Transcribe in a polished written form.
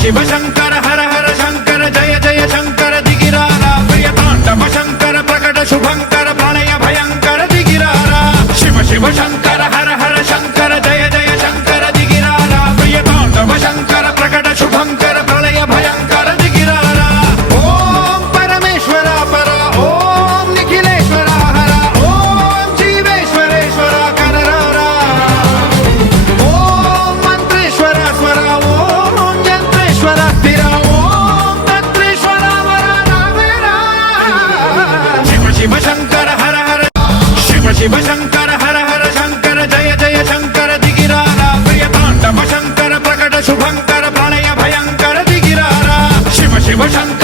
शिव शंकर हर हर शंकर जय जय शंकर दिगिरारा प्रिय तांडव शंकर प्रकट शुभंकर प्रणय भयंकर दिगिरारा शिव शिव शंकर हर हर शंकर जय जय शंकर दिगिरारा प्रिय तांडव शंकर प्रकट शुभंकर प्रणय भयंकर दिगिरारा ओम परमेश्वरा परा ओम निखिलेश्वरा हरा ओम जीवेश्वरेश्वरा कररारा ओम मंत्रेश्वरा स्वरा ओम यंत्रेश्वरा स्थिरा ओम तंत्रेश्वरा वरा नावेरा शिव शिव शंकर हर हर शिव शिव शंकर हर हर शंकर जय जय शंकर दिगिरारा प्रिय तांडव शंकर प्रकट शुभंकर प्रणय भयंकर दिगिरारा शिव शिव शंकर